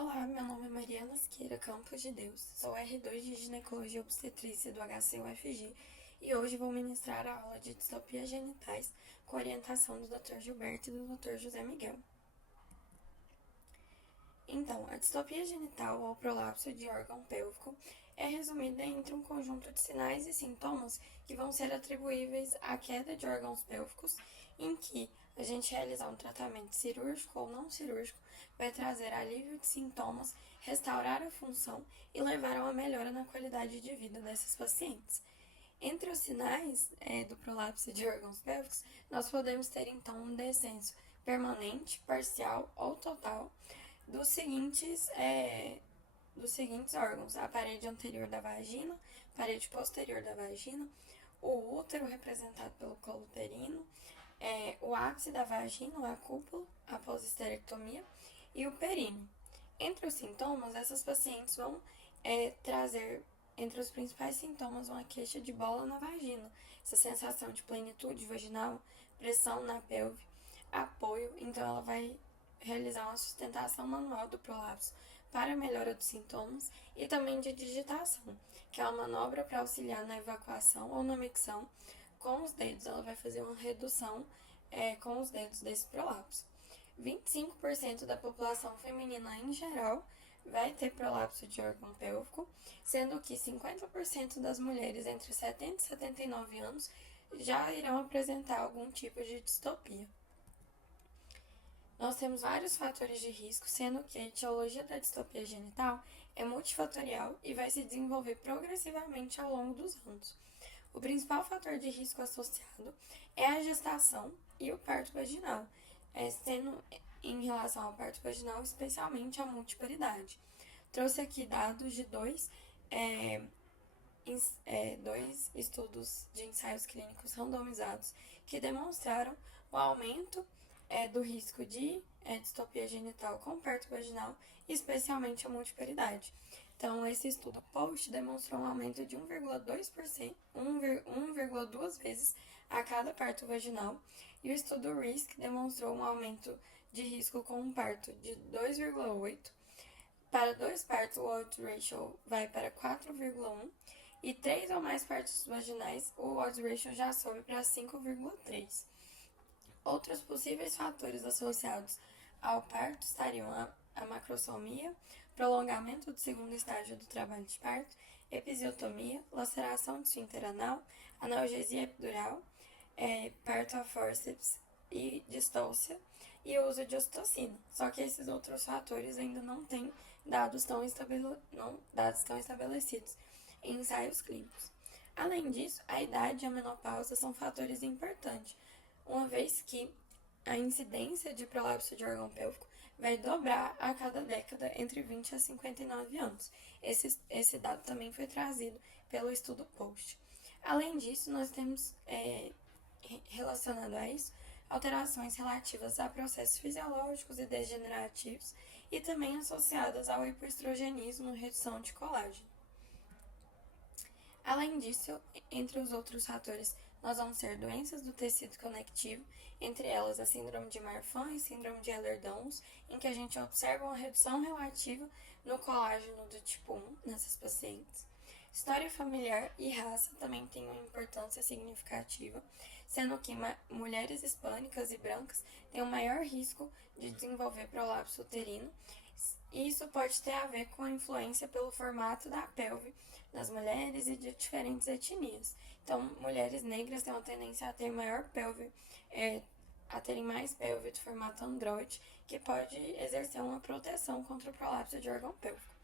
Olá, meu nome é Mariana Siqueira Campos de Deus, sou R2 de Ginecologia e Obstetrícia do HCUFG e hoje vou ministrar a aula de distopias genitais com orientação do Dr. Gilberto e do Dr. José Miguel. Então, a distopia genital ou prolapso de órgão pélvico é resumida entre um conjunto de sinais e sintomas que vão ser atribuíveis à queda de órgãos pélvicos, em que a gente realizar um tratamento cirúrgico ou não cirúrgico vai trazer alívio de sintomas, restaurar a função e levar a uma melhora na qualidade de vida desses pacientes. Entre os sinais do prolapso de órgãos pélvicos, nós podemos ter então um descenso permanente, parcial ou total dos seguintes órgãos: a parede anterior da vagina, parede posterior da vagina, o útero representado pelo colo uterino, o ápice da vagina, a cúpula, após esterectomia, e o períneo. Entre os sintomas, essas pacientes vão trazer, entre os principais sintomas, uma queixa de bola na vagina, essa sensação de plenitude vaginal, pressão na pelve, apoio, então ela vai realizar uma sustentação manual do prolapso para a melhora dos sintomas e também de digitação, que é uma manobra para auxiliar na evacuação ou na micção com os dedos. Ela vai fazer uma redução com os dedos desse prolapso. 25% da população feminina em geral vai ter prolapso de órgão pélvico, sendo que 50% das mulheres entre 70 e 79 anos já irão apresentar algum tipo de distopia. Nós temos vários fatores de risco, sendo que a etiologia da distopia genital é multifatorial e vai se desenvolver progressivamente ao longo dos anos. O principal fator de risco associado é a gestação e o parto vaginal, sendo em relação ao parto vaginal, especialmente a multiparidade. Trouxe aqui dados de dois estudos de ensaios clínicos randomizados que demonstraram o aumento do risco de distopia genital com parto vaginal, especialmente a multiparidade. Então, esse estudo POST demonstrou um aumento de 1,2%, 1,2 vezes a cada parto vaginal, e o estudo RISC demonstrou um aumento de risco com um parto de 2,8%. Para 2 partos, o odds ratio vai para 4,1 e 3 ou mais partos vaginais, o odds ratio já sobe para 5,3. Outros possíveis fatores associados ao parto estariam a macrosomia, prolongamento do segundo estágio do trabalho de parto, episiotomia, laceração de esfíncter anal, analgesia epidural, parto a forceps e distôcia e o uso de ocitocina. Só que esses outros fatores ainda não têm dados tão estabelecidos em ensaios clínicos. Além disso, a idade e a menopausa são fatores importantes, uma vez que a incidência de prolapso de órgão pélvico vai dobrar a cada década entre 20 a 59 anos. Esse dado também foi trazido pelo estudo POST. Além disso, nós temos, relacionado a isso, alterações relativas a processos fisiológicos e degenerativos e também associadas ao hipoestrogenismo e redução de colágeno. Além disso, entre os outros fatores, nós vamos ter doenças do tecido conectivo, entre elas a síndrome de Marfan e síndrome de Ehlers-Danlos, em que a gente observa uma redução relativa no colágeno do tipo 1 nessas pacientes. História familiar e raça também têm uma importância significativa, sendo que mulheres hispânicas e brancas têm um maior risco de desenvolver prolapso uterino. Isso pode ter a ver com a influência pelo formato da pelve nas mulheres e de diferentes etnias. Então, mulheres negras têm uma tendência a ter maior pelve, a terem mais pelve de formato androide, que pode exercer uma proteção contra o prolapso de órgão pélvico.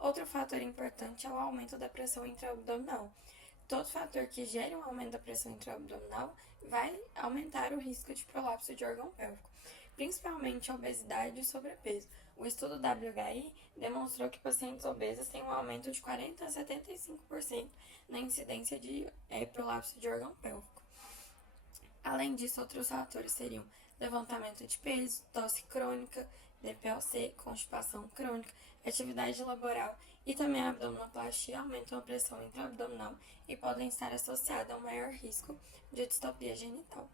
Outro fator importante é o aumento da pressão intraabdominal. Todo fator que gere um aumento da pressão intraabdominal vai aumentar o risco de prolapso de órgão pélvico, principalmente a obesidade e o sobrepeso. O estudo WHI demonstrou que pacientes obesos têm um aumento de 40% a 75% na incidência de prolapso de órgão pélvico. Além disso, outros fatores seriam levantamento de peso, tosse crônica, DPOC, constipação crônica, atividade laboral e também a abdominoplastia aumentam a pressão intraabdominal e podem estar associadas a um maior risco de distopia genital.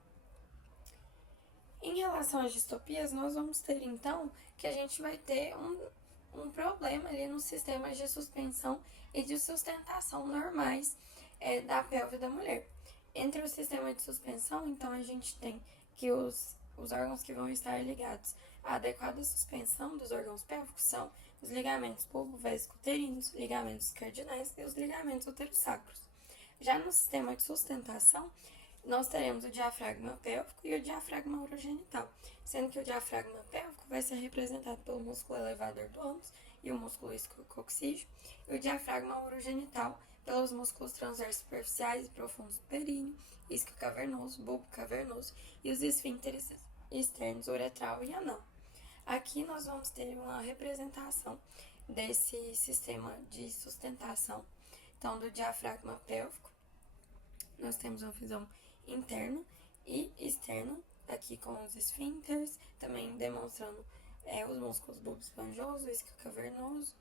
Em relação às distopias, nós vamos ter então que a gente vai ter um problema ali nos sistemas de suspensão e de sustentação normais da pelve da mulher. Entre o sistema de suspensão, então, a gente tem que os órgãos que vão estar ligados à adequada suspensão dos órgãos pélvicos são os ligamentos pulvo-vésico-uterinos, ligamentos cardinais e os ligamentos uterossacros. Já no sistema de sustentação, nós teremos o diafragma pélvico e o diafragma urogenital, sendo que o diafragma pélvico vai ser representado pelo músculo elevador do ânus e o músculo isquiococcígeo, e o diafragma urogenital pelos músculos transversos superficiais e profundos do períneo, isquio cavernoso, bulbo cavernoso e os esfíncteres externos uretral e anal. Aqui nós vamos ter uma representação desse sistema de sustentação. Então, do diafragma pélvico, nós temos uma visão interna e externa, aqui com os esfíncteres, também demonstrando os músculos bulbo esponjoso, isquio cavernoso.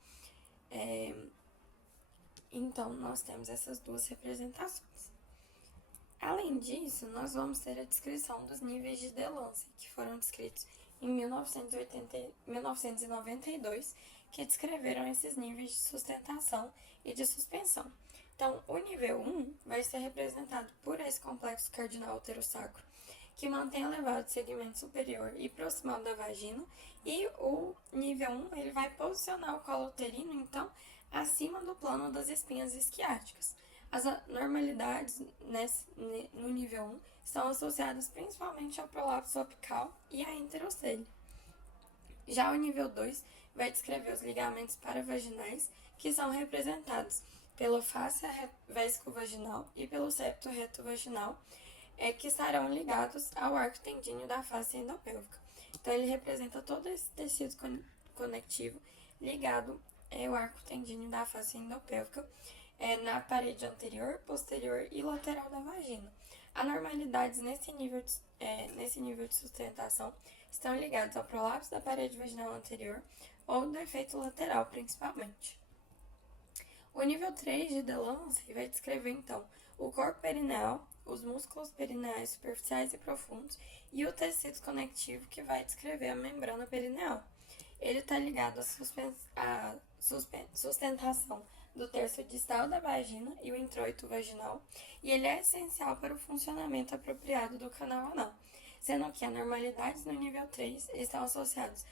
Então, nós temos essas duas representações. Além disso, nós vamos ter a descrição dos níveis de Delancey, que foram descritos em 1992, que descreveram esses níveis de sustentação e de suspensão. Então, o nível 1 vai ser representado por esse complexo cardinal uterossacro, que mantém elevado segmento superior e proximal da vagina, e o nível 1 ele vai posicionar o colo uterino, então, acima do plano das espinhas isquiáticas. As anormalidades no nível 1 estão associadas principalmente ao prolapso apical e à enterocele. Já o nível 2 vai descrever os ligamentos paravaginais, que são representados pela fáscia vésico-vaginal e pelo septo reto-vaginal, que estarão ligados ao arco tendíneo da face endopélvica. Então, ele representa todo esse tecido conectivo ligado ao arco tendíneo da face endopélvica, na parede anterior, posterior e lateral da vagina. Anormalidades nesse nível de sustentação estão ligados ao prolapso da parede vaginal anterior ou defeito lateral, principalmente. O nível 3 de Delancey vai descrever, então, o corpo perineal, os músculos perineais superficiais e profundos e o tecido conectivo, que vai descrever a membrana perineal. Ele está ligado à sustentação do terço distal da vagina e o introito vaginal, e ele é essencial para o funcionamento apropriado do canal anal, sendo que anormalidades no nível 3 estão associadas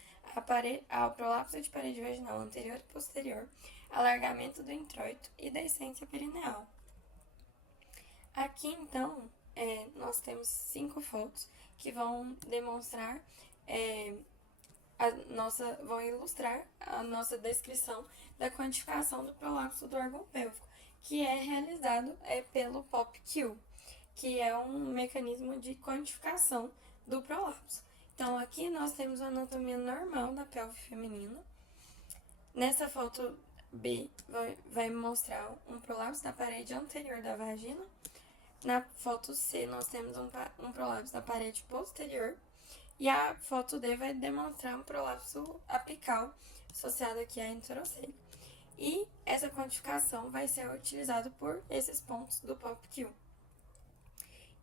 ao prolapso de parede vaginal anterior e posterior, alargamento do introito e da essência perineal. Aqui, então, nós temos 5 fotos que vão demonstrar vão ilustrar a nossa descrição da quantificação do prolapso do órgão pélvico, que é realizado pelo POPQ, que é um mecanismo de quantificação do prolapso. Então, aqui nós temos a anatomia normal da pelve feminina. Nessa foto B, vai mostrar um prolapso da parede anterior da vagina. Na foto C, nós temos um prolapso da parede posterior. E a foto D vai demonstrar um prolapso apical, associado aqui à enterocele. E essa quantificação vai ser utilizada por esses pontos do POPQ.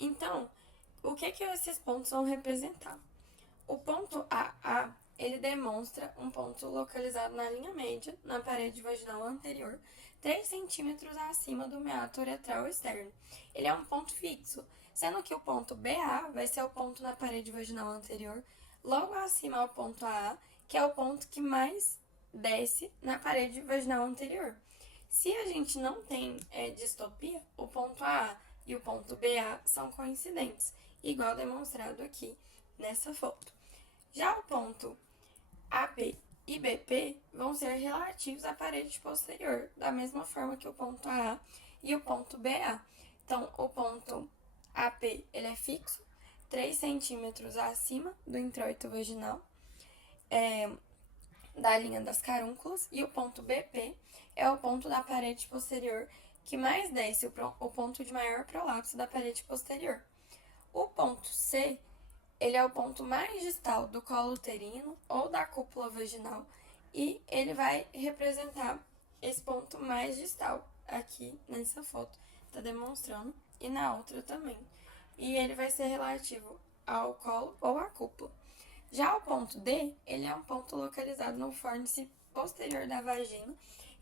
Então, o que esses pontos vão representar? O ponto AA, ele demonstra um ponto localizado na linha média, na parede vaginal anterior, 3 centímetros acima do meato uretral externo. Ele é um ponto fixo, sendo que o ponto BA vai ser o ponto na parede vaginal anterior, logo acima ao ponto AA, que é o ponto que mais desce na parede vaginal anterior. Se a gente não tem distopia, o ponto AA e o ponto BA são coincidentes, igual demonstrado aqui nessa foto. Já o ponto AP e BP vão ser relativos à parede posterior, da mesma forma que o ponto AA e o ponto BA. Então, o ponto AP ele é fixo, 3 centímetros acima do introito vaginal, da linha das carúnculas, e o ponto BP é o ponto da parede posterior que mais desce, o ponto de maior prolapso da parede posterior. O ponto C, ele é o ponto mais distal do colo uterino ou da cúpula vaginal, e ele vai representar esse ponto mais distal aqui nessa foto, está demonstrando, e na outra também. E ele vai ser relativo ao colo ou à cúpula. Já o ponto D, ele é um ponto localizado no fórnice posterior da vagina.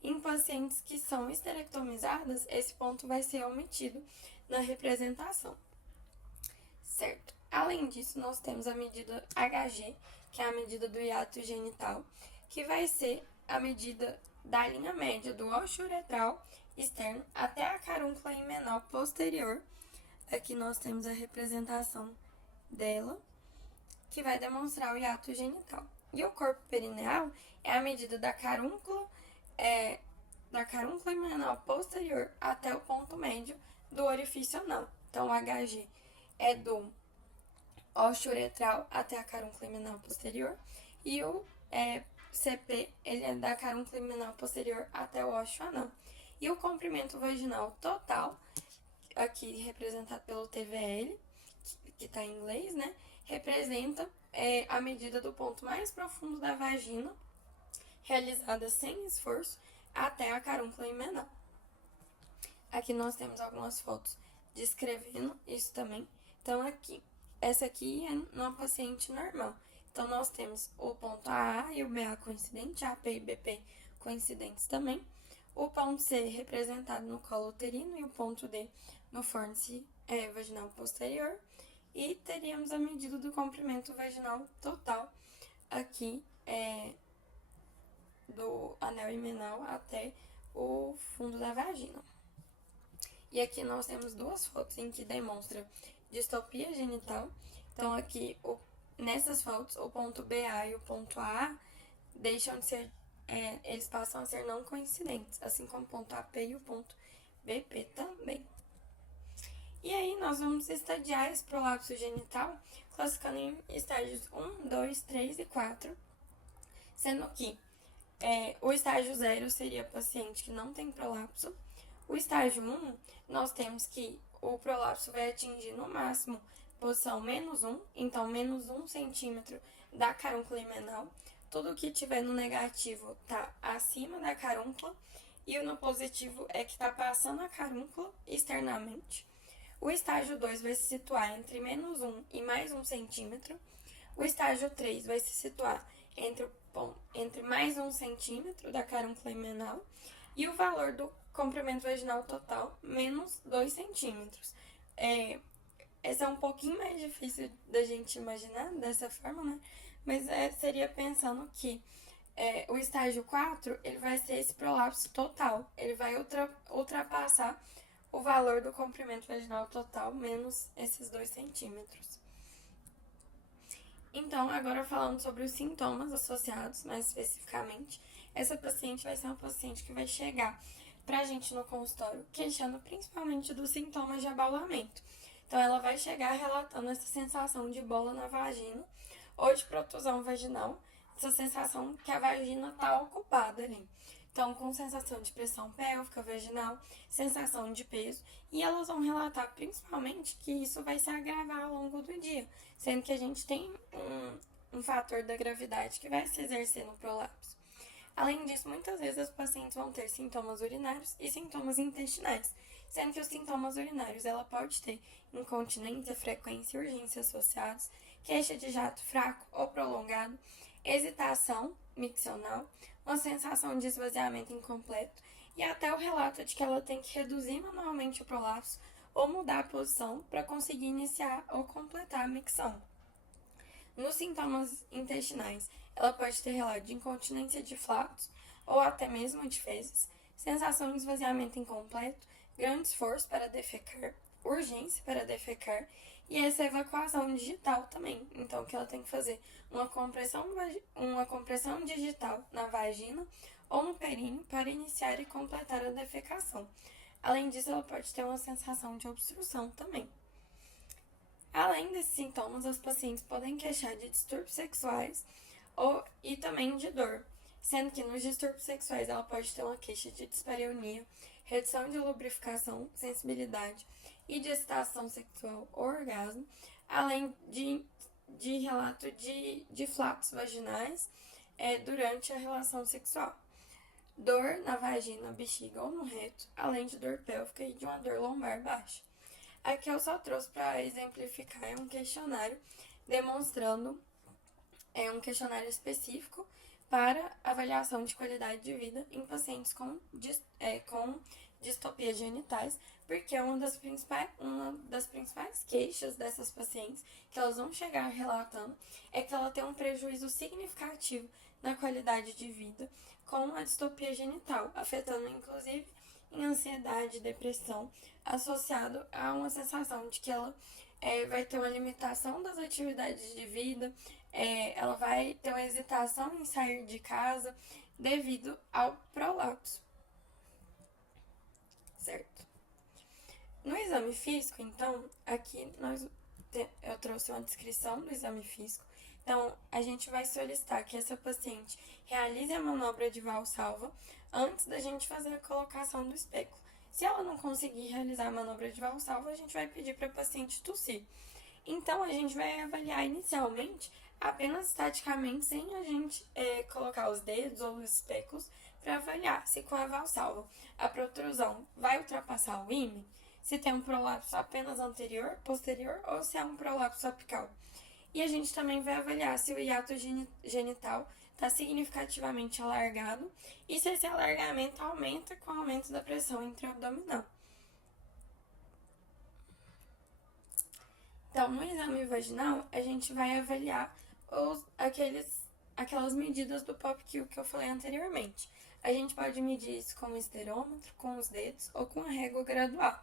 Em pacientes que são esterectomizadas, esse ponto vai ser omitido na representação, certo? Além disso, nós temos a medida HG, que é a medida do hiato genital, que vai ser a medida da linha média do ósseo uretral externo até a carúncula himenal posterior. Aqui nós temos a representação dela, que vai demonstrar o hiato genital. E o corpo perineal é a medida da carúncula himenal posterior até o ponto médio do orifício anal. Então, o HG é do ósseo uretral até a carúncula himenal posterior e o CP ele é da carúncula himenal posterior até o ósseo anal. E o comprimento vaginal total, aqui representado pelo TVL, que está em inglês, né? Representa a medida do ponto mais profundo da vagina, realizada sem esforço, até a carúncula himenal. Aqui nós temos algumas fotos descrevendo isso também. Então, essa aqui é numa paciente normal. Então, nós temos o ponto AA e o BA coincidente, AP e BP coincidentes também. O ponto C representado no colo uterino e o ponto D no fórnice vaginal posterior. E teríamos a medida do comprimento vaginal total aqui do anel himenal até o fundo da vagina. E aqui nós temos duas fotos em que demonstra distopia genital. Então aqui, nessas fotos, o ponto BA e o ponto A deixam de ser, eles passam a ser não coincidentes, assim como o ponto AP e o ponto BP também. E aí nós vamos estadiar esse prolapso genital, classificando em estágios 1, 2, 3 e 4, sendo que o estágio 0 seria paciente que não tem prolapso. O estágio 1, nós temos que o prolapso vai atingir no máximo posição -1, então -1 centímetro da carúncula himenal. Tudo que tiver no negativo está acima da carúncula e o no positivo é que está passando a carúncula externamente. O estágio 2 vai se situar entre -1 e mais 1 centímetro. O estágio 3 vai se situar entre mais 1 centímetro da carúncula himenal e o valor do comprimento vaginal total, menos 2 centímetros. Essa é um pouquinho mais difícil da gente imaginar dessa forma, né? Mas seria pensando que o estágio 4, ele vai ser esse prolapso total. Ele vai ultrapassar o valor do comprimento vaginal total, menos esses 2 centímetros. Então, agora falando sobre os sintomas associados, mais especificamente, essa paciente vai ser uma paciente que vai chegar pra gente no consultório queixando principalmente dos sintomas de abaulamento. Então, ela vai chegar relatando essa sensação de bola na vagina ou de protusão vaginal, essa sensação que a vagina está ocupada ali. Então, com sensação de pressão pélvica, vaginal, sensação de peso, e elas vão relatar principalmente que isso vai se agravar ao longo do dia, sendo que a gente tem um fator da gravidade que vai se exercer no prolapso. Além disso, muitas vezes os pacientes vão ter sintomas urinários e sintomas intestinais, sendo que os sintomas urinários ela pode ter incontinência, frequência e urgência associados, queixa de jato fraco ou prolongado, hesitação miccional, uma sensação de esvaziamento incompleto e até o relato de que ela tem que reduzir manualmente o prolapso ou mudar a posição para conseguir iniciar ou completar a micção. Nos sintomas intestinais, ela pode ter relato de incontinência de flatos ou até mesmo de fezes, sensação de esvaziamento incompleto, grande esforço para defecar, urgência para defecar e essa evacuação digital também. Então, que ela tem que fazer uma compressão digital na vagina ou no períneo para iniciar e completar a defecação. Além disso, ela pode ter uma sensação de obstrução também. Além desses sintomas, os pacientes podem queixar de distúrbios sexuais e também de dor, sendo que nos distúrbios sexuais ela pode ter uma queixa de dispareunia, redução de lubrificação, sensibilidade e de excitação sexual ou orgasmo, além de relato de flatos vaginais durante a relação sexual. Dor na vagina, bexiga ou no reto, além de dor pélvica e de uma dor lombar baixa. Aqui eu só trouxe para exemplificar um questionário demonstrando um questionário específico para avaliação de qualidade de vida em pacientes com distopias genitais, porque uma das principais queixas dessas pacientes que elas vão chegar relatando é que ela tem um prejuízo significativo na qualidade de vida com a distopia genital, afetando inclusive em ansiedade, depressão, associado a uma sensação de que ela vai ter uma limitação das atividades de vida, ela vai ter uma hesitação em sair de casa devido ao prolapso, certo? No exame físico, então, aqui eu trouxe uma descrição do exame físico. Então, a gente vai solicitar que essa paciente realize a manobra de valsalva antes da gente fazer a colocação do espéculo. Se ela não conseguir realizar a manobra de valsalva, a gente vai pedir para a paciente tossir. Então, a gente vai avaliar inicialmente apenas estaticamente, sem a gente colocar os dedos ou os espéculos, para avaliar se com a valsalva a protrusão vai ultrapassar o ímã, se tem um prolapso apenas anterior, posterior ou se é um prolapso apical. E a gente também vai avaliar se o hiato genital está significativamente alargado e se esse alargamento aumenta com o aumento da pressão intraabdominal. Então, no exame vaginal, a gente vai avaliar aquelas medidas do POPQ que eu falei anteriormente. A gente pode medir isso com o esterômetro, com os dedos ou com a régua graduada.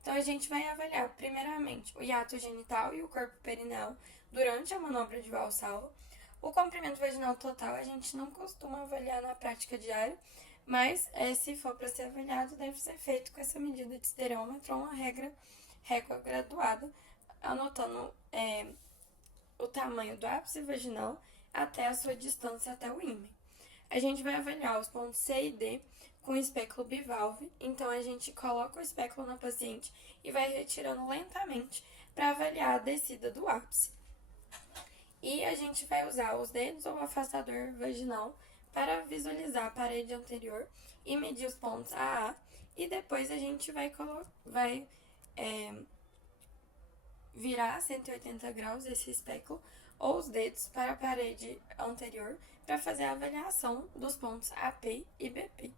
Então, a gente vai avaliar, primeiramente, o hiato genital e o corpo perineal durante a manobra de valsalva. O comprimento vaginal total a gente não costuma avaliar na prática diária, mas se for para ser avaliado, deve ser feito com essa medida de esterômetro ou uma régua graduada, anotando o tamanho do ápice vaginal até a sua distância até o ímã. A gente vai avaliar os pontos C e D com espéculo bivalve, então a gente coloca o espéculo na paciente e vai retirando lentamente para avaliar a descida do ápice. E a gente vai usar os dedos ou o afastador vaginal para visualizar a parede anterior e medir os pontos AA, e depois a gente vai virar 180 graus esse espéculo ou os dedos para a parede anterior para fazer a avaliação dos pontos AP e BP.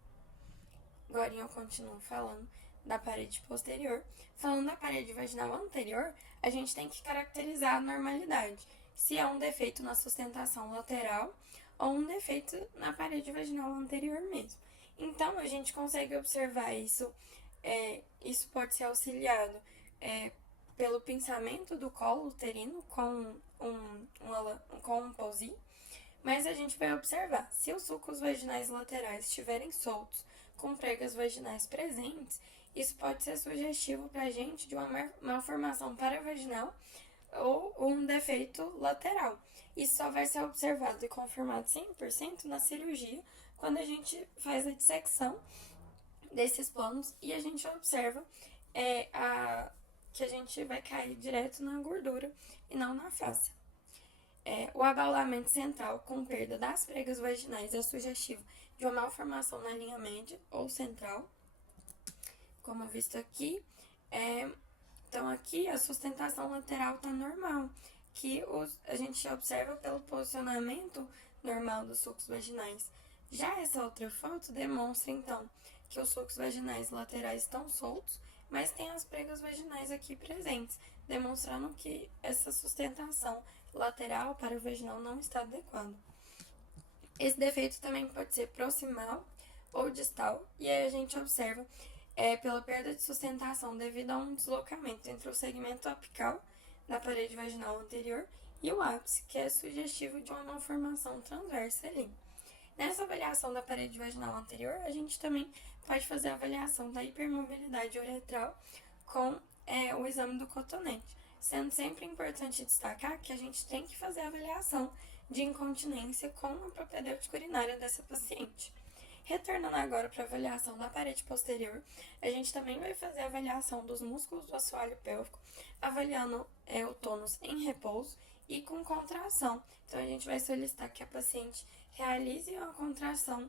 Agora eu continuo falando da parede posterior. Falando da parede vaginal anterior, a gente tem que caracterizar a normalidade, se é um defeito na sustentação lateral ou um defeito na parede vaginal anterior mesmo. Então, a gente consegue observar isso. Isso pode ser auxiliado pelo pinçamento do colo uterino com um POSI, mas a gente vai observar se os sulcos vaginais laterais estiverem soltos com pregas vaginais presentes, isso pode ser sugestivo para a gente de uma malformação paravaginal ou um defeito lateral. Isso só vai ser observado e confirmado 100% na cirurgia, quando a gente faz a dissecção desses planos e a gente observa que a gente vai cair direto na gordura e não na face. O abaulamento central com perda das pregas vaginais é sugestivo de uma malformação na linha média ou central, como visto aqui. Então, aqui a sustentação lateral está normal, que a gente observa pelo posicionamento normal dos sulcos vaginais. Já essa outra foto demonstra, então, que os sulcos vaginais laterais estão soltos, mas tem as pregas vaginais aqui presentes, demonstrando que essa sustentação lateral para o vaginal não está adequada. Esse defeito também pode ser proximal ou distal, e aí a gente observa pela perda de sustentação devido a um deslocamento entre o segmento apical da parede vaginal anterior e o ápice, que é sugestivo de uma malformação transversa ali. Nessa avaliação da parede vaginal anterior, a gente também pode fazer a avaliação da hipermobilidade uretral com o exame do cotonete, sendo sempre importante destacar que a gente tem que fazer a avaliação de incontinência com a propedêutica urinária dessa paciente. Retornando agora para a avaliação da parede posterior, a gente também vai fazer a avaliação dos músculos do assoalho pélvico, avaliando o tônus em repouso e com contração. Então, a gente vai solicitar que a paciente realize uma contração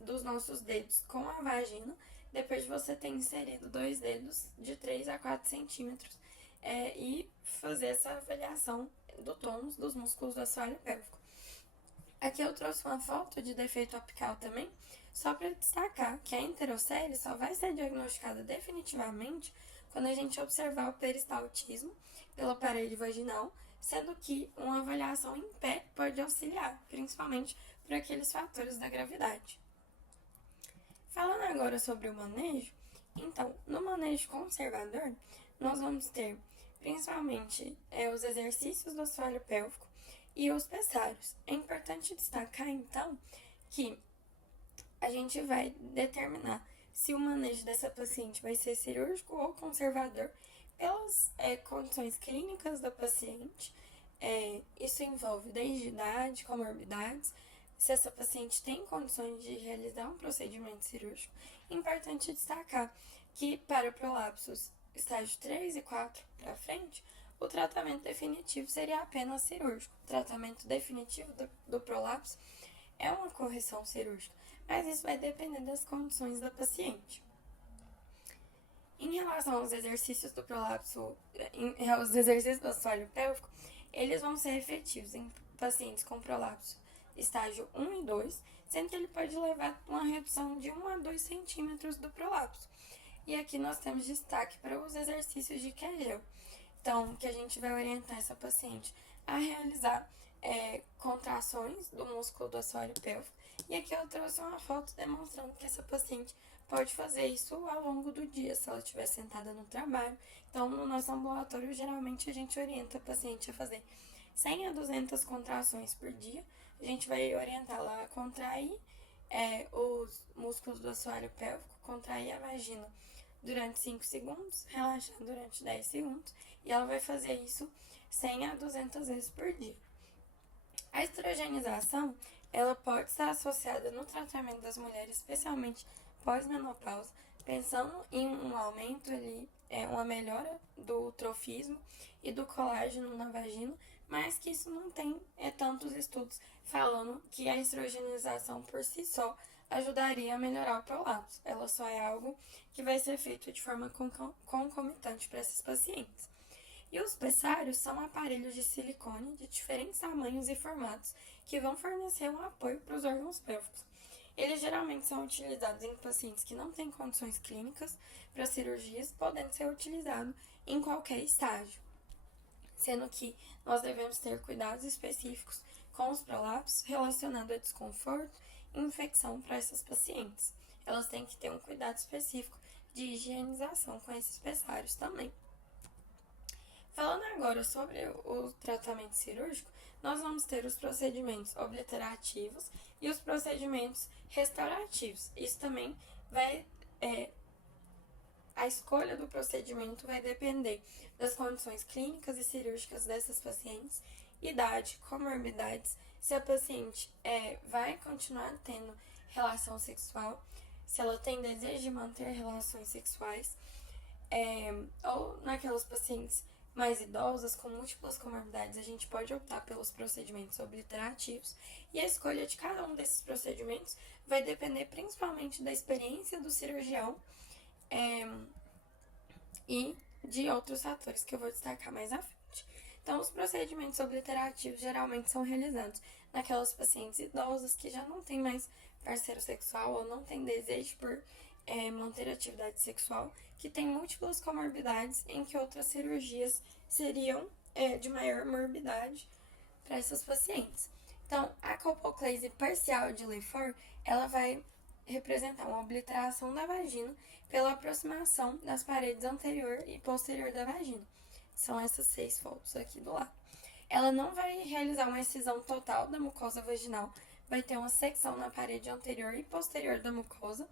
dos nossos dedos com a vagina, depois de você ter inserido 2 dedos de 3 a 4 centímetros e fazer essa avaliação do tônus dos músculos do assoalho pélvico. Aqui eu trouxe uma foto de defeito apical também, só para destacar que a enterocele só vai ser diagnosticada definitivamente quando a gente observar o peristaltismo pela parede vaginal, sendo que uma avaliação em pé pode auxiliar, principalmente por aqueles fatores da gravidade. Falando agora sobre o manejo, então, no manejo conservador, nós vamos ter principalmente os exercícios do assoalho pélvico e os pessários. É importante destacar, então, que a gente vai determinar se o manejo dessa paciente vai ser cirúrgico ou conservador pelas condições clínicas da paciente. Isso envolve desde idade, comorbidades, se essa paciente tem condições de realizar um procedimento cirúrgico. É importante destacar que para prolapsos estágio 3 e 4 para frente, o tratamento definitivo seria apenas cirúrgico. O tratamento definitivo do prolapso é uma correção cirúrgica, mas isso vai depender das condições da paciente. Em relação aos exercícios do prolapso, aos exercícios do assoalho pélvico, eles vão ser efetivos em pacientes com prolapso estágio 1 e 2, sendo que ele pode levar uma redução de 1 a 2 centímetros do prolapso. E aqui nós temos destaque para os exercícios de Kegel. Então, que a gente vai orientar essa paciente a realizar contrações do músculo do assoalho pélvico. E aqui eu trouxe uma foto demonstrando que essa paciente pode fazer isso ao longo do dia, se ela estiver sentada no trabalho. Então, no nosso ambulatório, geralmente a gente orienta a paciente a fazer 100 a 200 contrações por dia. A gente vai orientá-la a contrair os músculos do assoalho pélvico, contrair a vagina durante 5 segundos, relaxar durante 10 segundos, e ela vai fazer isso 100 a 200 vezes por dia. A estrogenização, ela pode estar associada no tratamento das mulheres, especialmente pós-menopausa, pensando em um aumento ali, uma melhora do trofismo e do colágeno na vagina, mas que isso não tem tantos estudos falando que a estrogenização por si só ajudaria a melhorar o prolapso. Ela só é algo que vai ser feito de forma concomitante para esses pacientes. E os pessários são aparelhos de silicone de diferentes tamanhos e formatos que vão fornecer um apoio para os órgãos pélvicos. Eles geralmente são utilizados em pacientes que não têm condições clínicas para cirurgias, podendo ser utilizados em qualquer estágio, sendo que nós devemos ter cuidados específicos com os prolapsos relacionados a desconforto e infecção para essas pacientes. Elas têm que ter um cuidado específico de higienização com esses pessários também. Falando agora sobre o tratamento cirúrgico, nós vamos ter os procedimentos obliterativos e os procedimentos restaurativos. Isso também vai... A escolha do procedimento vai depender das condições clínicas e cirúrgicas dessas pacientes, idade, comorbidades, se a paciente vai continuar tendo relação sexual, se ela tem desejo de manter relações sexuais, ou naquelas pacientes mais idosas com múltiplas comorbidades, a gente pode optar pelos procedimentos obliterativos, e a escolha de cada um desses procedimentos vai depender principalmente da experiência do cirurgião e de outros fatores que eu vou destacar mais à frente. Então, os procedimentos obliterativos geralmente são realizados naquelas pacientes idosas que já não têm mais parceiro sexual ou não têm desejo por manter atividade sexual, que têm múltiplas comorbidades em que outras cirurgias seriam de maior morbidade para essas pacientes. Então, a colpoclase parcial de Lefort, ela vai representar uma obliteração da vagina pela aproximação das paredes anterior e posterior da vagina. São essas 6 fotos aqui do lado. Ela não vai realizar uma excisão total da mucosa vaginal, vai ter uma secção na parede anterior e posterior da mucosa,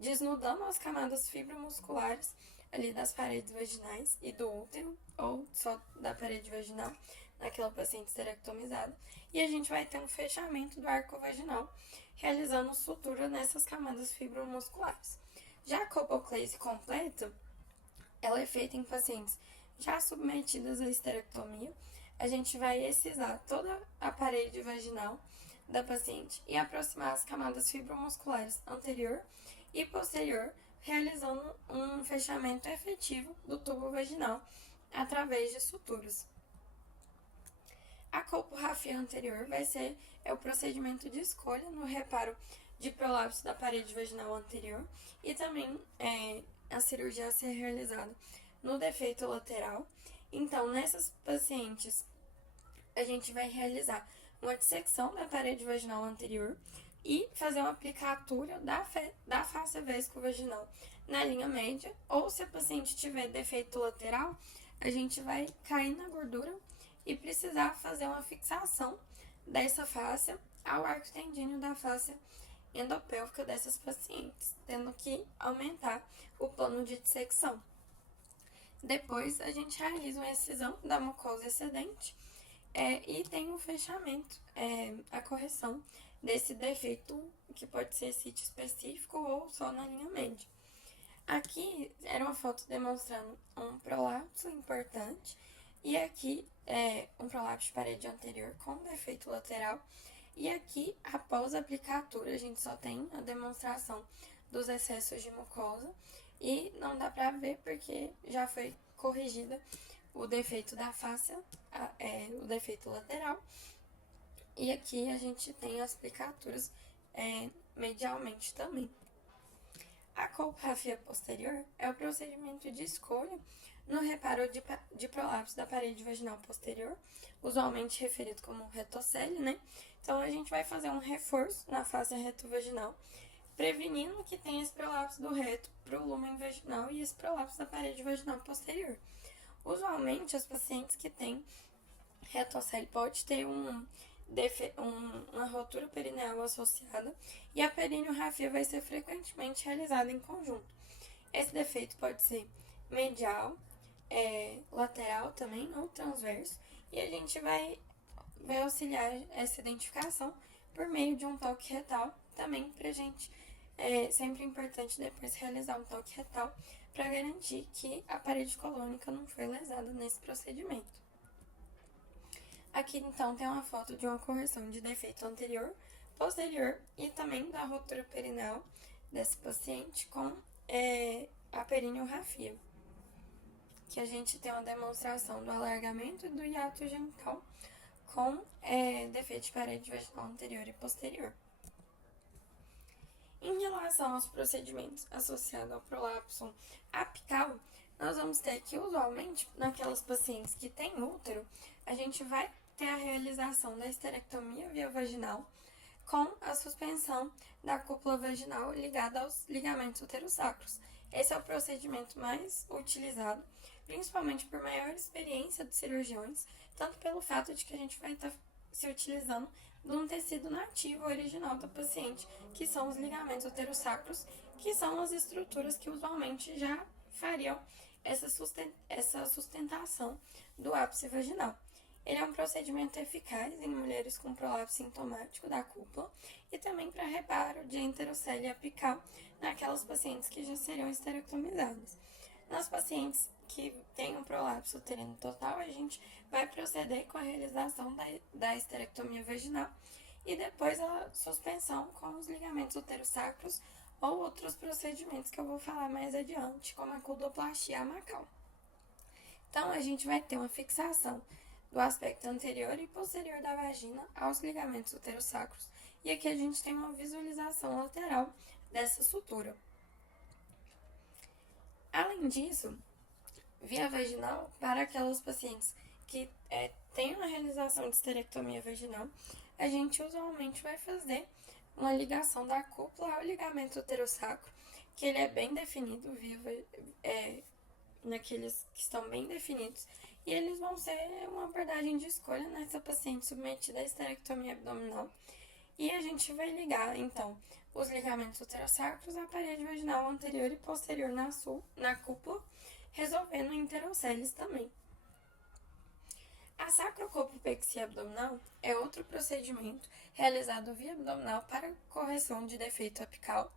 desnudando as camadas fibromusculares ali das paredes vaginais e do útero, ou só da parede vaginal, naquela paciente esterectomizada. E a gente vai ter um fechamento do arco vaginal, realizando sutura nessas camadas fibromusculares. Já a colpoclase completa, ela é feita em pacientes já submetidas à esterectomia. A gente vai excisar toda a parede vaginal da paciente e aproximar as camadas fibromusculares anterior e posterior, realizando um fechamento efetivo do tubo vaginal através de suturas. A colporrafia anterior vai ser o procedimento de escolha no reparo de prolapso da parede vaginal anterior e também a cirurgia a ser realizada no defeito lateral. Então, nessas pacientes, a gente vai realizar uma dissecção da parede vaginal anterior e fazer uma aplicatura da face vesco-vaginal na linha média, ou se a paciente tiver defeito lateral, a gente vai cair na gordura e precisar fazer uma fixação dessa face ao arco tendíneo da face endopélvica dessas pacientes, tendo que aumentar o plano de dissecção. Depois, a gente realiza uma excisão da mucosa excedente e tem um fechamento, a correção desse defeito, que pode ser sítio específico ou só na linha média. Aqui era uma foto demonstrando um prolapso importante e aqui um prolapso de parede anterior com defeito lateral. E aqui, após a aplicatura, a gente só tem a demonstração dos excessos de mucosa e não dá pra ver porque já foi corrigida o defeito da face, o defeito lateral. E aqui a gente tem as aplicaturas medialmente também. A colporrafia posterior é o procedimento de escolha no reparo de prolapso da parede vaginal posterior, usualmente referido como retocele, né? Então, a gente vai fazer um reforço na face retovaginal, prevenindo que tenha esse prolapso do reto para o lúmen vaginal e esse prolapso da parede vaginal posterior. Usualmente, as pacientes que têm retocele pode ter uma rotura perineal associada e a perineorrafia vai ser frequentemente realizada em conjunto. Esse defeito pode ser medial, lateral também, ou transverso, e a gente vai auxiliar essa identificação por meio de um toque retal, também pra gente, sempre importante depois realizar um toque retal para garantir que a parede colônica não foi lesada nesse procedimento. Aqui, então, tem uma foto de uma correção de defeito anterior, posterior e também da rotura perineal desse paciente com a perineorrafia, que a gente tem uma demonstração do alargamento do hiato genital com defeito de parede vaginal anterior e posterior. Em relação aos procedimentos associados ao prolapso apical, nós vamos ter que, usualmente, naquelas pacientes que têm útero, a gente vai ter a realização da esterectomia via vaginal com a suspensão da cúpula vaginal ligada aos ligamentos uterossacros. Esse é o procedimento mais utilizado, principalmente por maior experiência dos cirurgiões, tanto pelo fato de que a gente vai estar se utilizando de um tecido nativo original da paciente, que são os ligamentos uterossacros, que são as estruturas que usualmente já fariam essa sustentação do ápice vaginal. Ele é um procedimento eficaz em mulheres com prolapso sintomático da cúpula e também para reparo de enterocele apical naquelas pacientes que já seriam esterectomizadas. Nas pacientes que têm um prolapso uterino total, a gente vai proceder com a realização da esterectomia vaginal e depois a suspensão com os ligamentos uterossacros ou outros procedimentos que eu vou falar mais adiante, como a cudoplastia amacal. Então, a gente vai ter uma fixação do aspecto anterior e posterior da vagina aos ligamentos uterossacros, e aqui a gente tem uma visualização lateral dessa sutura. Além disso, via vaginal, para aquelas pacientes que têm uma realização de esterectomia vaginal, a gente usualmente vai fazer uma ligação da cúpula ao ligamento uterossacro, que ele é bem definido, naqueles que estão bem definidos, e eles vão ser uma abordagem de escolha nessa paciente submetida à esterectomia abdominal. E a gente vai ligar, então, os ligamentos uterossacros à parede vaginal anterior e posterior na cúpula, resolvendo enteroceles também. A sacrocolpopexia abdominal é outro procedimento realizado via abdominal para correção de defeito apical,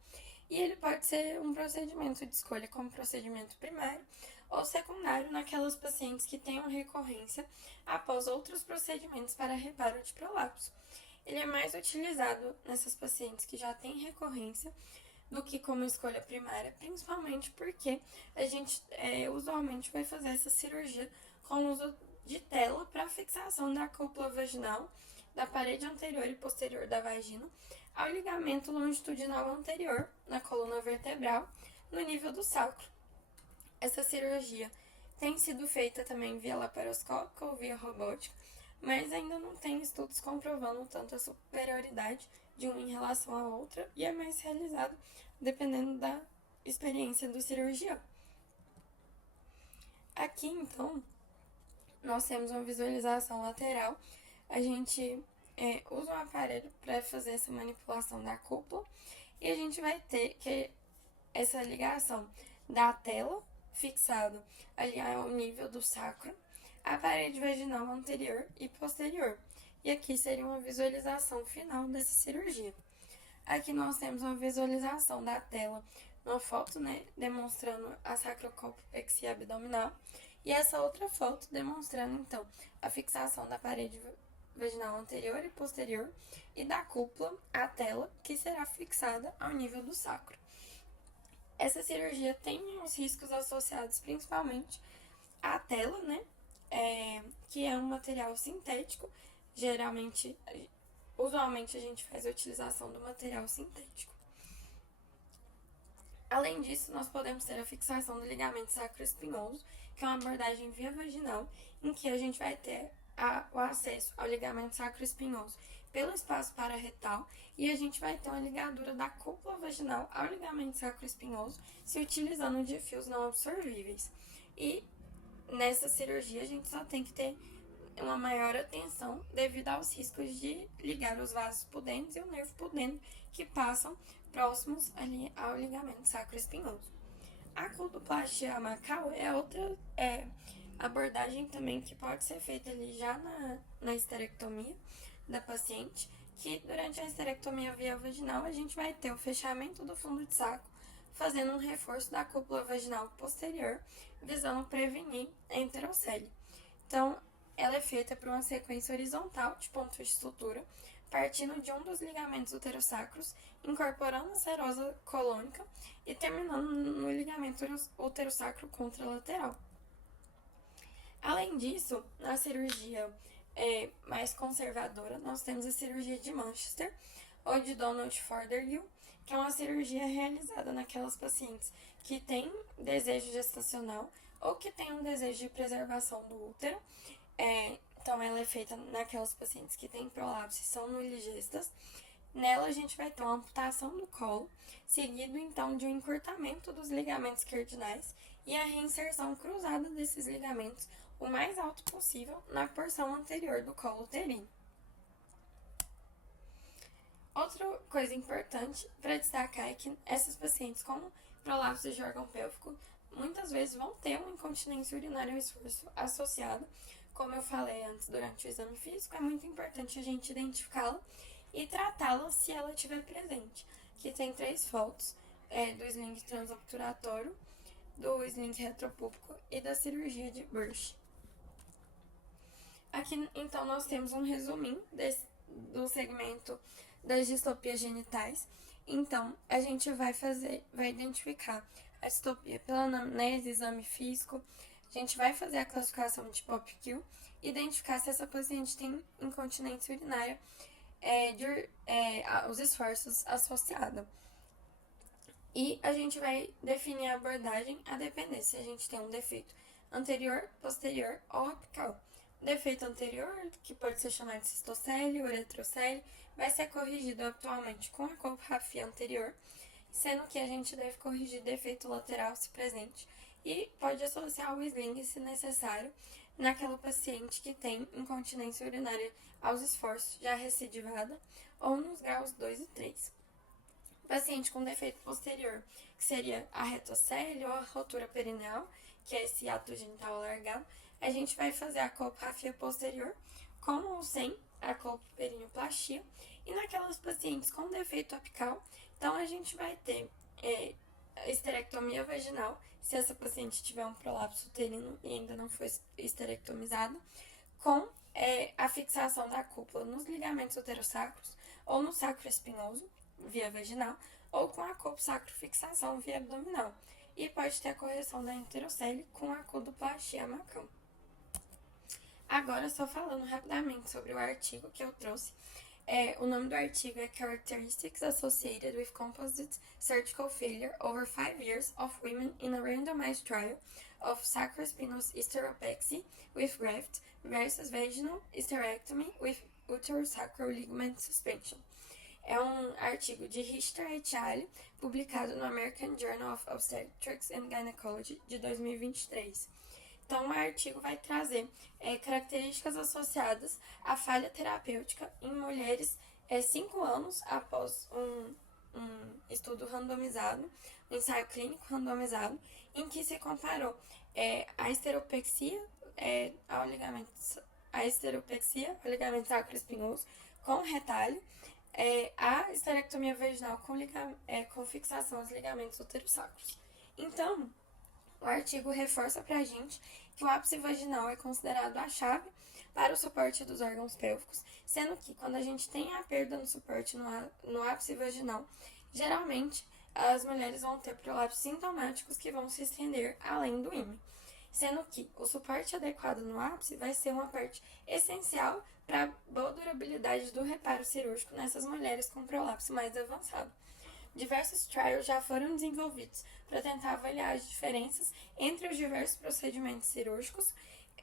e ele pode ser um procedimento de escolha como procedimento primário ou secundário naquelas pacientes que tenham recorrência após outros procedimentos para reparo de prolapso. Ele é mais utilizado nessas pacientes que já têm recorrência do que como escolha primária, principalmente porque a gente usualmente vai fazer essa cirurgia com o uso de tela para fixação da cúpula vaginal, da parede anterior e posterior da vagina, ao ligamento longitudinal anterior, na coluna vertebral, no nível do sacro. Essa cirurgia tem sido feita também via laparoscópica ou via robótica, mas ainda não tem estudos comprovando tanto a superioridade de uma em relação à outra e é mais realizado dependendo da experiência do cirurgião. Aqui, então, nós temos uma visualização lateral. A gente usa um aparelho para fazer essa manipulação da cúpula e a gente vai ter que essa ligação da tela fixado ali ao nível do sacro, a parede vaginal anterior e posterior. E aqui seria uma visualização final dessa cirurgia. Aqui nós temos uma visualização da tela, uma foto, demonstrando a sacrocolpopexia abdominal, e essa outra foto demonstrando, então, a fixação da parede vaginal anterior e posterior e da cúpula à tela, que será fixada ao nível do sacro. Essa cirurgia tem uns riscos associados principalmente à tela, que é um material sintético. Usualmente a gente faz a utilização do material sintético. Além disso, nós podemos ter a fixação do ligamento sacroespinhoso, que é uma abordagem via vaginal, em que a gente vai ter o acesso ao ligamento sacroespinhoso pelo espaço pararetal e a gente vai ter uma ligadura da cúpula vaginal ao ligamento sacroespinhoso, se utilizando de fios não absorvíveis. E nessa cirurgia a gente só tem que ter uma maior atenção devido aos riscos de ligar os vasos pudentes e o nervo pudendo que passam próximos ali ao ligamento sacroespinhoso. A colpoplastia amacal é outra abordagem também que pode ser feita ali já na esterectomia da paciente, que durante a esterectomia via vaginal a gente vai ter o fechamento do fundo de saco, fazendo um reforço da cúpula vaginal posterior, visando prevenir a enterocele. Então, ela é feita por uma sequência horizontal de pontos de sutura, partindo de um dos ligamentos uterossacros, incorporando a serosa colônica e terminando no ligamento uterossacro contralateral. Além disso, na cirurgia mais conservadora, nós temos a cirurgia de Manchester, ou de Donald Fothergill, que é uma cirurgia realizada naquelas pacientes que têm desejo gestacional ou que têm um desejo de preservação do útero. Então, ela é feita naquelas pacientes que têm prolapso e são nuligestas. Nela, a gente vai ter uma amputação do colo, seguido, então, de um encurtamento dos ligamentos cardinais e a reinserção cruzada desses ligamentos o mais alto possível na porção anterior do colo uterino. Outra coisa importante para destacar é que essas pacientes com prolapso de órgão pélvico muitas vezes vão ter uma incontinência urinária ao esforço associada. Como eu falei antes durante o exame físico, é muito importante a gente identificá-la e tratá-la se ela estiver presente. Aqui tem 3 fotos do sling transobturatório, do sling retropúbico e da cirurgia de Burch. Aqui, então, nós temos um resuminho do segmento das distopias genitais. Então, a gente vai identificar a distopia pela anamnese, exame físico. A gente vai fazer a classificação de POPQ, identificar se essa paciente tem incontinência urinária aos esforços associada. E a gente vai definir a abordagem a depender se a gente tem um defeito anterior, posterior ou apical. Defeito anterior, que pode ser chamado de cistocele ou uretrocele, vai ser corrigido atualmente com a colporrafia anterior, sendo que a gente deve corrigir defeito lateral se presente e pode associar o sling, se necessário, naquela paciente que tem incontinência urinária aos esforços já recidivada ou nos graus 2 e 3. Paciente com defeito posterior, que seria a retocele ou a rotura perineal, que é esse ato genital alargado, a gente vai fazer a colporrafia posterior com ou sem a colpoperineoplastia. E naquelas pacientes com defeito apical, então a gente vai ter esterectomia vaginal, se essa paciente tiver um prolapso uterino e ainda não foi esterectomizada, com a fixação da cúpula nos ligamentos uterossacros ou no sacro espinhoso, via vaginal, ou com a colposacrofixação via abdominal. E pode ter a correção da enterocele com a colpoplastia macão. Agora, só falando rapidamente sobre o artigo que eu trouxe, o nome do artigo é Characteristics Associated with Composite Surgical Failure Over 5 Years of Women in a Randomized Trial of Sacrospinous Hysteropexy with Graft versus Vaginal Hysterectomy with Uterosacral Ligament Suspension. É um artigo de Richter et al., publicado no American Journal of Obstetrics and Gynecology de 2023. Então, o artigo vai trazer características associadas à falha terapêutica em mulheres 5 anos após um estudo randomizado, um ensaio clínico randomizado, em que se comparou a esteropexia ao ligamento sacroespinhoso com retalho, a esterectomia vaginal com fixação aos ligamentos uterosacros. Então, o artigo reforça pra gente que o ápice vaginal é considerado a chave para o suporte dos órgãos pélvicos, sendo que quando a gente tem a perda no suporte no ápice vaginal, geralmente as mulheres vão ter prolapsos sintomáticos que vão se estender além do ímen, sendo que o suporte adequado no ápice vai ser uma parte essencial para a boa durabilidade do reparo cirúrgico nessas mulheres com prolapso mais avançado. Diversos trials já foram desenvolvidos para tentar avaliar as diferenças entre os diversos procedimentos cirúrgicos,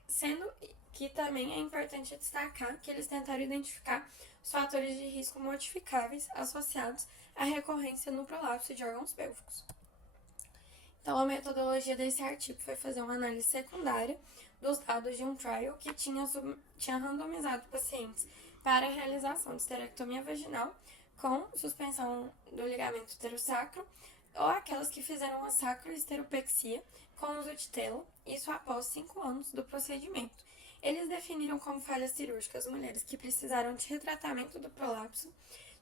sendo que também é importante destacar que eles tentaram identificar os fatores de risco modificáveis associados à recorrência no prolapso de órgãos pélvicos. Então, a metodologia desse artigo foi fazer uma análise secundária dos dados de um trial que tinha randomizado pacientes para a realização de esterectomia vaginal com suspensão do ligamento uterosacro ou aquelas que fizeram a sacrohisteropexia com uso de tela, isso após 5 anos do procedimento. Eles definiram como falhas cirúrgicas mulheres que precisaram de retratamento do prolapso,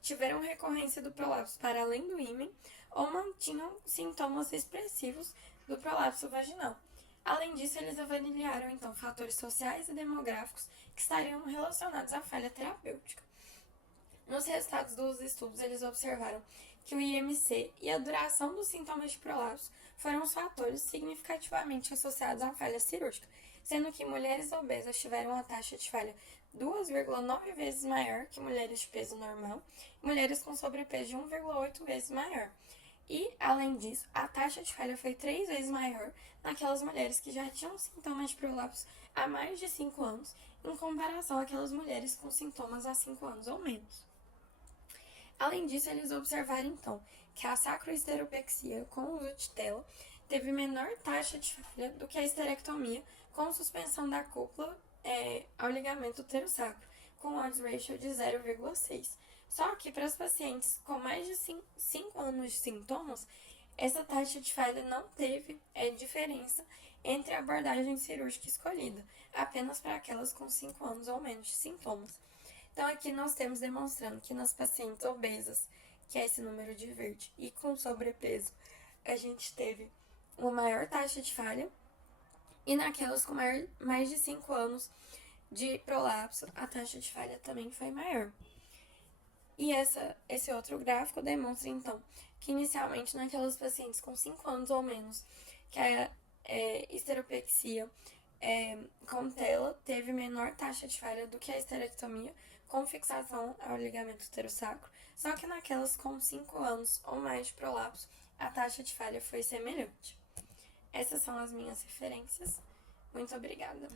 tiveram recorrência do prolapso para além do ímen ou mantinham sintomas expressivos do prolapso vaginal. Além disso, eles avaliaram então fatores sociais e demográficos que estariam relacionados à falha terapêutica. Nos resultados dos estudos, eles observaram que o IMC e a duração dos sintomas de prolapso foram os fatores significativamente associados à falha cirúrgica, sendo que mulheres obesas tiveram uma taxa de falha 2,9 vezes maior que mulheres de peso normal, e mulheres com sobrepeso de 1,8 vezes maior. E, além disso, a taxa de falha foi 3 vezes maior naquelas mulheres que já tinham sintomas de prolapso há mais de 5 anos, em comparação àquelas mulheres com sintomas há 5 anos ou menos. Além disso, eles observaram, então, que a sacrohisteropexia com uso de tela teve menor taxa de falha do que a esterectomia com suspensão da cúpula ao ligamento uterosacro, com odds ratio de 0,6. Só que para os pacientes com mais de 5 anos de sintomas, essa taxa de falha não teve diferença entre a abordagem cirúrgica escolhida, apenas para aquelas com 5 anos ou menos de sintomas. Então, aqui nós temos demonstrando que nas pacientes obesas, que é esse número de verde, e com sobrepeso, a gente teve uma maior taxa de falha, e naquelas com mais de 5 anos de prolapso, a taxa de falha também foi maior. E esse outro gráfico demonstra, então, que inicialmente naquelas pacientes com 5 anos ou menos, que a esteropexia com tela teve menor taxa de falha do que a esterectomia com fixação ao ligamento uterosacro, só que naquelas com 5 anos ou mais de prolapso, a taxa de falha foi semelhante. Essas são as minhas referências. Muito obrigada.